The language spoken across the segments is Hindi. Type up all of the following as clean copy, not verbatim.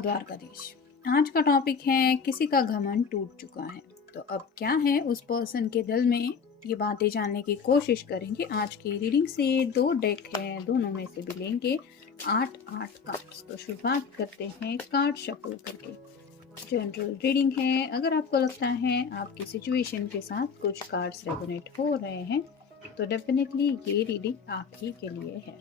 द्वारकाधीश। आज का टॉपिक है किसी का घमंड टूट चुका है। तो अब क्या है उस पर्सन के दिल में, ये बातें जानने की कोशिश करेंगे। आज की रीडिंग से 2 डेक है, दोनों में से भी लेंगे 8 कार्ड्स। तो शुरुआत करते हैं कार्ड शफल करके। जनरल रीडिंग है। अगर आपको लगता है आपकी सिचुएशन के साथ कुछ कार्ड्स रेजोनेट हो रहे हैं तो डेफिनेटली ये रीडिंग आप ही के लिए है।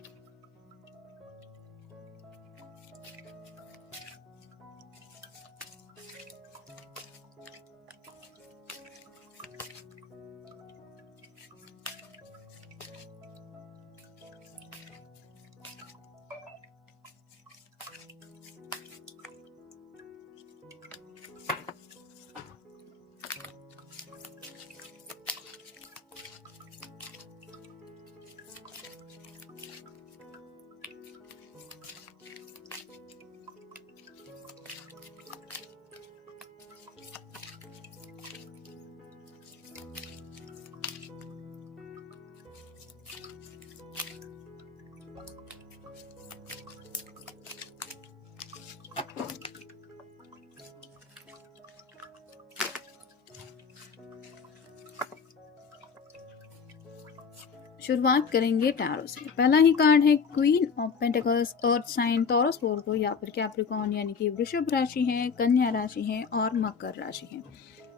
शुरुआत करेंगे टैरो से। पहला ही कार्ड है क्वीन ऑफ पेंटिकल्स और साइन टॉरस वर्गो या फिर कैप्रिकॉर्न, यानी कि वृषभ राशि है, कन्या राशि है और मकर राशि है।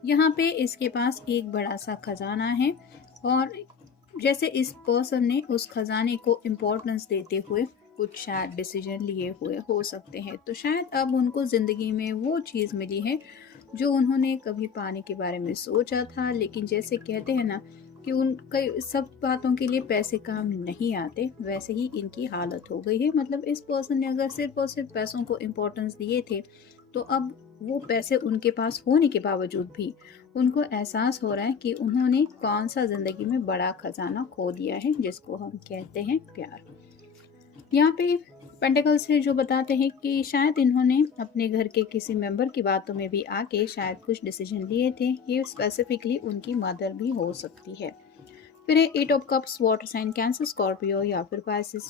यहाँ पे इसके पास एक बड़ा सा खजाना है और जैसे इस पर्सन ने उस खजाने को इम्पोर्टेंस देते हुए कुछ शायद डिसीजन लिए हुए हो सकते हैं। तो शायद अब उनको ज़िंदगी में वो चीज़ मिली है जो उन्होंने कभी पाने के बारे में सोचा था, लेकिन जैसे कहते हैं ना कि उन कई सब बातों के लिए पैसे काम नहीं आते, वैसे ही इनकी हालत हो गई है। मतलब इस पर्सन ने अगर सिर्फ और सिर्फ पैसों को इम्पोर्टेंस दिए थे तो अब वो पैसे उनके पास होने के बावजूद भी उनको एहसास हो रहा है कि उन्होंने कौन सा ज़िंदगी में बड़ा खजाना खो दिया है, जिसको हम कहते हैं प्यार। यहाँ पे पेंटिकल्स है जो बताते हैं कि शायद इन्होंने अपने घर के किसी मेंबर की बातों में भी आके शायद कुछ डिसीजन लिए थे। ये स्पेसिफिकली उनकी मदर भी हो सकती है। फिर है 8 of cups, water sign Cancer, Scorpio या फिर पाइसिस।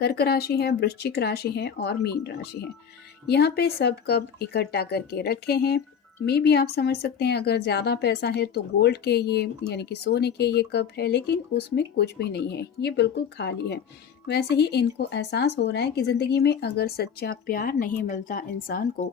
कर्क राशि है, वृश्चिक राशि है और मीन राशि है। यहाँ पे सब कप इकट्ठा करके रखे हैं। मे भी आप समझ सकते हैं अगर ज़्यादा पैसा है तो गोल्ड के ये यानी कि सोने के ये कप है, लेकिन उसमें कुछ भी नहीं है, ये बिल्कुल खाली है। वैसे ही इनको एहसास हो रहा है कि ज़िंदगी में अगर सच्चा प्यार नहीं मिलता इंसान को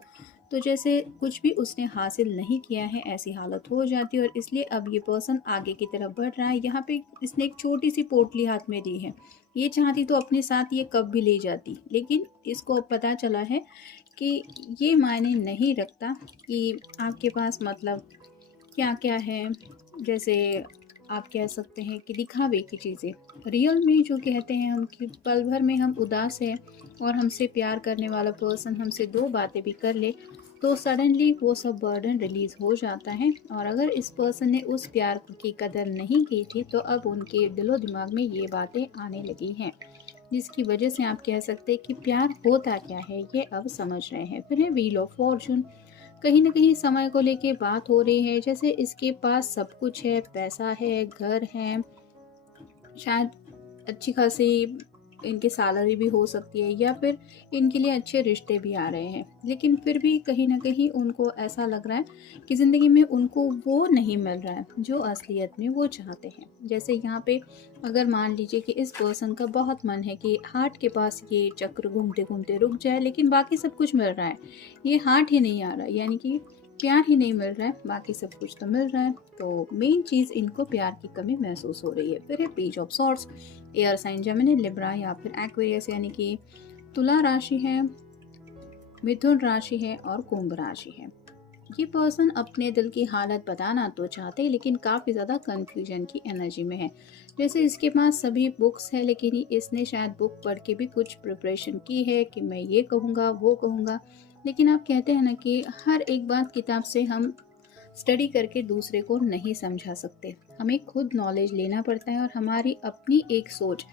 तो जैसे कुछ भी उसने हासिल नहीं किया है ऐसी हालत हो जाती है। और इसलिए अब ये पर्सन आगे की तरफ बढ़ रहा है। यहाँ पे इसने एक छोटी सी पोटली हाथ में ली है। ये चाहती तो अपने साथ ये कप भी ले जाती, लेकिन इसको अब पता चला है कि ये मायने नहीं रखता कि आपके पास मतलब क्या क्या है। जैसे आप कह सकते हैं कि दिखावे की चीज़ें, रियल में जो कहते हैं हम कि पल भर में हम उदास हैं और हमसे प्यार करने वाला पर्सन हमसे 2 बातें भी कर ले तो सडनली वो सब बर्डन रिलीज़ हो जाता है। और अगर इस पर्सन ने उस प्यार की कदर नहीं की थी तो अब उनके दिलो दिमाग में ये बातें आने लगी हैं, जिसकी वजह से आप कह सकते हैं कि प्यार होता क्या है ये अब समझ रहे हैं। फिर है व्हील ऑफ फॉर्चून। कहीं ना कहीं समय को लेके बात हो रही है। जैसे इसके पास सब कुछ है, पैसा है, घर है, शायद अच्छी खासी इनकी सैलरी भी हो सकती है या फिर इनके लिए अच्छे रिश्ते भी आ रहे हैं, लेकिन फिर भी कहीं ना कहीं उनको ऐसा लग रहा है कि ज़िंदगी में उनको वो नहीं मिल रहा है जो असलियत में वो चाहते हैं। जैसे यहाँ पे अगर मान लीजिए कि इस पर्सन का बहुत मन है कि हार्ट के पास ये चक्र घूमते घूमते रुक जाए, लेकिन बाकी सब कुछ मिल रहा है, ये हार्ट ही नहीं आ रहा है, यानी कि प्यार ही नहीं मिल रहा है, बाकी सब कुछ तो मिल रहा है। तो मेन चीज़ इनको प्यार की कमी महसूस हो रही है। फिर है page of swords. Air sign Gemini, Libra या फिर एक्वेरियस, यानी कि तुला राशि है, मिथुन राशि है और कुंभ राशि है। ये पर्सन अपने दिल की हालत बताना तो चाहते हैं, लेकिन काफ़ी ज़्यादा कन्फ्यूजन की एनर्जी में है। जैसे इसके पास सभी बुक्स है, लेकिन इसने शायद बुक पढ़ के भी कुछ प्रिपरेशन की है कि मैं ये कहूँगा वो कहूँगा, लेकिन आप कहते हैं ना कि हर एक बात किताब से हम स्टडी करके दूसरे को नहीं समझा सकते। हमें खुद नॉलेज लेना पड़ता है और हमारी अपनी एक सोच,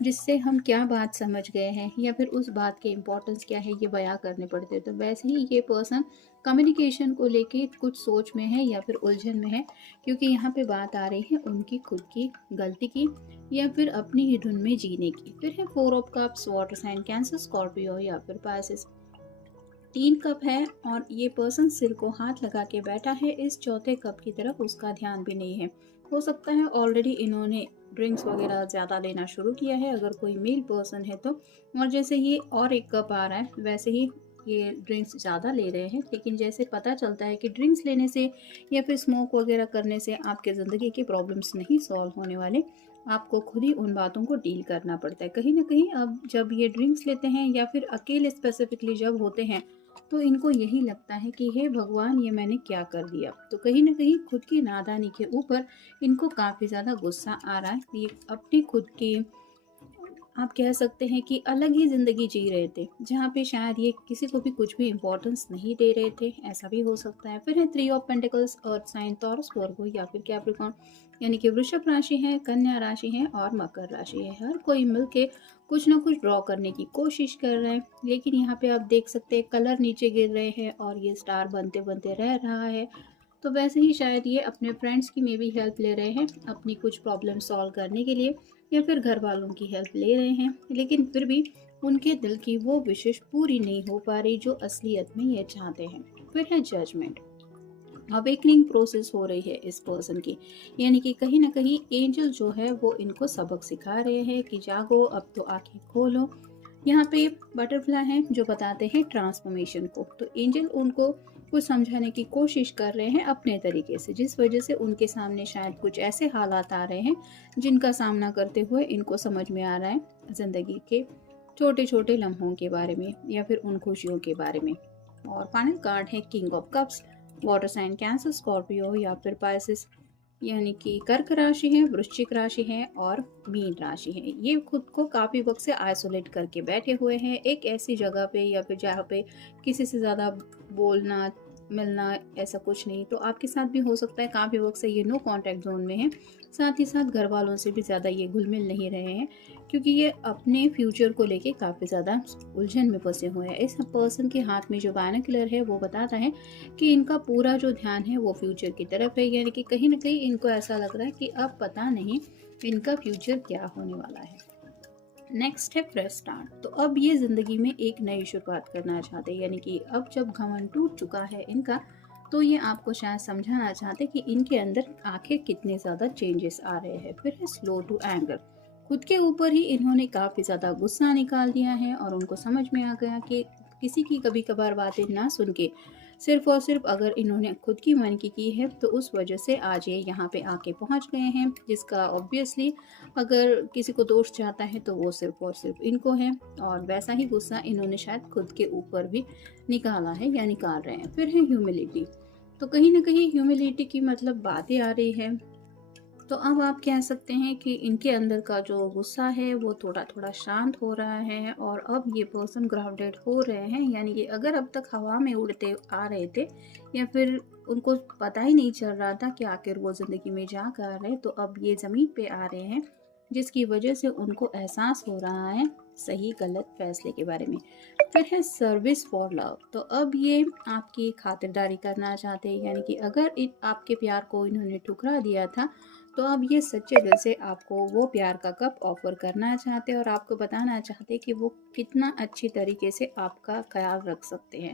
जिससे हम क्या बात समझ गए हैं या फिर उस बात के इम्पोर्टेंस क्या है, ये बयां करने पड़ते हैं। तो वैसे ही ये पर्सन कम्युनिकेशन को लेके कुछ सोच में है या फिर उलझन में है, क्योंकि यहाँ पे बात आ रही है उनकी खुद की गलती की या फिर अपनी ही धुन में जीने की। फिर है 4 of cups, water sign Cancer, Scorpio या फिर पाइसिस। 3 कप है और ये पर्सन सिर को हाथ लगा के बैठा है। इस चौथे कप की तरफ उसका ध्यान भी नहीं है। हो सकता है ऑलरेडी इन्होंने ड्रिंक्स वगैरह ज़्यादा लेना शुरू किया है अगर कोई मेल पर्सन है तो। और जैसे ही और एक कप आ रहा है वैसे ही ये ड्रिंक्स ज़्यादा ले रहे हैं। लेकिन जैसे पता चलता है कि ड्रिंक्स लेने से या फिर स्मोक वगैरह करने से आपके ज़िंदगी के प्रॉब्लम्स नहीं सॉल्व होने वाले, आपको खुद ही उन बातों को डील करना पड़ता है। कहीं न कहीं अब जब ये ड्रिंक्स लेते हैं या फिर अकेले स्पेसिफिकली जब होते हैं, तो इनको यही लगता है कि हे भगवान, ये मैंने क्या कर दिया। तो कहीं न कहीं खुद की नादानी के ऊपर इनको काफ़ी ज़्यादा गुस्सा आ रहा है। ये अपनी खुद की, आप कह सकते हैं कि अलग ही ज़िंदगी जी रहे थे, जहाँ पे शायद ये किसी को भी कुछ भी इम्पोर्टेंस नहीं दे रहे थे, ऐसा भी हो सकता है। फिर है 3 of pentacles, earth sign Taurus Virgo या फिर कैप्रिकॉर्न, यानी कि वृषभ राशि है, कन्या राशि है और मकर राशि है। हर कोई मिलके कुछ ना कुछ ड्रॉ करने की कोशिश कर रहा है, लेकिन यहाँ पे आप देख सकते हैं कलर नीचे गिर रहे हैं और ये स्टार बनते बनते रह रहा है। तो वैसे ही शायद ये अपने फ्रेंड्स की मे भी हेल्प ले रहे हैं अपनी कुछ प्रॉब्लम सॉल्व करने के लिए, या फिर घर वालों की हेल्प ले रहे हैं, लेकिन फिर भी उनके दिल की वो विशेष पूरी नहीं हो पा रही जो असलियत में ये चाहते हैं। फिर है जजमेंट। अवेकनिंग प्रोसेस हो रही है इस पर्सन की, यानी कि कहीं ना कहीं एंजल जो है वो इनको सबक सिखा रहे हैं कि जागो, अब तो आंखें खोलो। यहाँ पे बटरफ्लाई हैं जो बताते हैं ट्रांसफॉर्मेशन को। तो एंजल उनको कुछ समझाने की कोशिश कर रहे हैं अपने तरीके से, जिस वजह से उनके सामने शायद कुछ ऐसे हालात आ रहे हैं जिनका सामना करते हुए इनको समझ में आ रहा है ज़िंदगी के छोटे छोटे लम्हों के बारे में या फिर उन खुशियों के बारे में। और फाइनल कार्ड है king of cups, water sign Cancer, Scorpio या फिर पाइसिस, यानी कि कर्क राशि है, वृश्चिक राशि है और मीन राशि है। ये खुद को काफ़ी वक्त से आइसोलेट करके बैठे हुए हैं एक ऐसी जगह पे या फिर जहाँ पे किसी से ज़्यादा बोलना मिलना ऐसा कुछ नहीं। तो आपके साथ भी हो सकता है काफ़ी वक्त से ये नो कांटेक्ट जोन में है। साथ ही साथ घर वालों से भी ज़्यादा ये घुल मिल नहीं रहे हैं, क्योंकि ये अपने फ्यूचर को लेके काफ़ी ज़्यादा उलझन में फंसे हुए हैं। इस पर्सन के हाथ में जो बायनोकुलर है वो बताता है कि इनका पूरा जो ध्यान है वो फ्यूचर की तरफ है, यानी कि कहीं ना कहीं इनको ऐसा लग रहा है कि अब पता नहीं इनका फ्यूचर क्या होने वाला है। नेक्स्ट है फ्रेश स्टार्ट। तो अब ये ज़िंदगी में एक नई शुरुआत करना चाहते हैं, यानी कि अब जब घमंड टूट चुका है इनका, तो ये आपको शायद समझाना चाहते कि इनके अंदर आखिर कितने ज़्यादा चेंजेस आ रहे हैं। फिर है स्लो टू एंगर। खुद के ऊपर ही इन्होंने काफ़ी ज़्यादा गुस्सा निकाल दिया है और उनको समझ में आ गया कि किसी की कभी कभार बातें ना सुन के सिर्फ और सिर्फ अगर इन्होंने खुद की मन की है तो उस वजह से आज ये यहाँ पे आके पहुँच गए हैं, जिसका ऑब्वियसली अगर किसी को दोष चाहता है तो वो सिर्फ और सिर्फ इनको है। और वैसा ही गुस्सा इन्होंने शायद खुद के ऊपर भी निकाला है या निकाल रहे हैं। फिर है ह्यूमिलिटी। तो कहीं ना कहीं ह्यूमिलिटी की मतलब बातें आ रही है। तो अब आप कह सकते हैं कि इनके अंदर का जो गुस्सा है वो थोड़ा थोड़ा शांत हो रहा है और अब ये पर्सन ग्राउंडेड हो रहे हैं, यानी कि अगर अब तक हवा में उड़ते आ रहे थे या फिर उनको पता ही नहीं चल रहा था कि आखिर वो ज़िंदगी में जा कर रहे, तो अब ये ज़मीन पे आ रहे हैं, जिसकी वजह से उनको एहसास हो रहा है सही गलत फैसले के बारे में। फिर है सर्विस फॉर लव। तो अब ये आपकी खातिरदारी करना चाहते हैं, यानी कि अगर आपके प्यार को इन्होंने ठुकरा दिया था तो अब ये सच्चे दिल से आपको वो प्यार का कप ऑफर करना चाहते हैं और आपको बताना चाहते हैं कि वो कितना अच्छी तरीके से आपका ख्याल रख सकते हैं।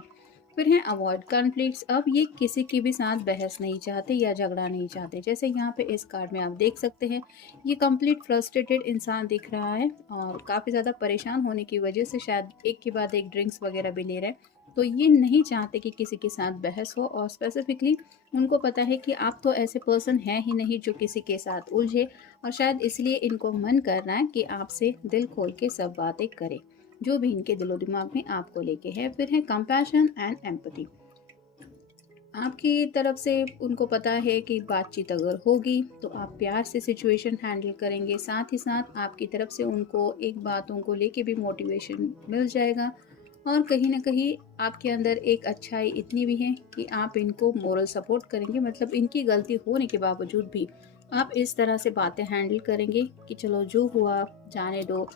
फिर है अवॉइड कॉन्फ्लिक्ट्स। अब ये किसी के भी साथ बहस नहीं चाहते या झगड़ा नहीं चाहते। जैसे यहाँ पे इस कार्ड में आप देख सकते हैं ये कंप्लीट फ्रस्ट्रेटेड इंसान दिख रहा है और काफ़ी ज़्यादा परेशान होने की वजह से शायद एक के बाद एक ड्रिंक्स वगैरह भी ले रहे हैं। तो ये नहीं चाहते कि किसी के साथ बहस हो और स्पेसिफिकली उनको पता है कि आप तो ऐसे पर्सन हैं ही नहीं जो किसी के साथ उलझे, और शायद इसलिए इनको मन कर रहा है कि आपसे दिल खोल के सब बातें करें जो भी इनके दिलो दिमाग में आपको लेके है। फिर है कंपैशन एंड एम्पैथी। आपकी तरफ से उनको पता है कि बातचीत अगर होगी तो आप प्यार से सिचुएशन हैंडल करेंगे, साथ ही साथ आपकी तरफ से उनको एक बातों को लेके भी मोटिवेशन मिल जाएगा और कहीं ना कहीं आपके अंदर एक अच्छाई इतनी भी है कि आप इनको मोरल सपोर्ट करेंगे। मतलब इनकी गलती होने के बावजूद भी आप इस तरह से बातें हैंडल करेंगे कि चलो जो हुआ जाने दो।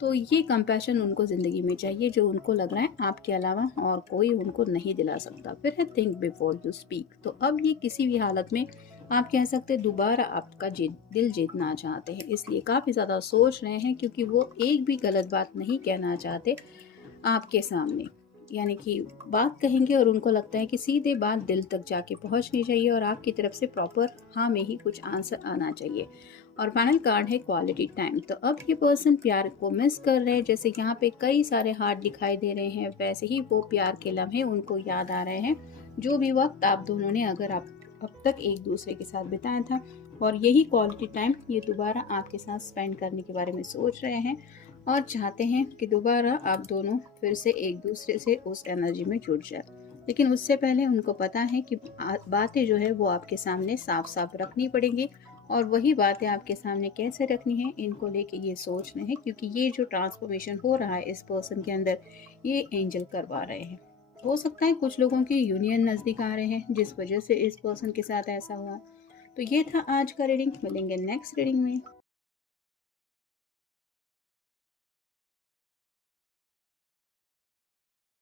तो ये कंपैशन उनको ज़िंदगी में चाहिए, जो उनको लग रहा है आपके अलावा और कोई उनको नहीं दिला सकता। फिर है थिंक बिफोर यू स्पीक। तो अब ये किसी भी हालत में आप कह सकते हैं दोबारा आपका दिल जीतना चाहते हैं, इसलिए काफ़ी ज़्यादा सोच रहे हैं क्योंकि वो एक भी गलत बात नहीं कहना चाहते आपके सामने। यानी कि बात कहेंगे और उनको लगता है कि सीधे बात दिल तक जाके पहुंचनी चाहिए और आपकी तरफ से प्रॉपर हाँ में ही कुछ आंसर आना चाहिए। और फाइनल कार्ड है क्वालिटी टाइम। तो अब ये पर्सन प्यार को मिस कर रहे हैं, जैसे यहाँ पे कई सारे हार्ट दिखाई दे रहे हैं, वैसे ही वो प्यार के लम्हे उनको याद आ रहे हैं, जो भी वक्त आप दोनों ने अगर आप अब तक एक दूसरे के साथ बिताया था, और यही क्वालिटी टाइम ये दोबारा आपके साथ स्पेंड करने के बारे में सोच रहे हैं और चाहते हैं कि दोबारा आप दोनों फिर से एक दूसरे से उस एनर्जी में जुड़ जाए। लेकिन उससे पहले उनको पता है कि बातें जो है वो आपके सामने साफ साफ रखनी पड़ेंगी, और वही बातें आपके सामने कैसे रखनी है इनको लेके ये सोच रहे हैं, क्योंकि ये जो ट्रांसफॉर्मेशन हो रहा है इस पर्सन के अंदर, ये एंजल करवा रहे हैं। हो सकता है कुछ लोगों की यूनियन नज़दीक आ रहे हैं जिस वजह से इस पर्सन के साथ ऐसा हुआ। तो ये था आज का रीडिंग। मिलेंगे नेक्स्ट रीडिंग में।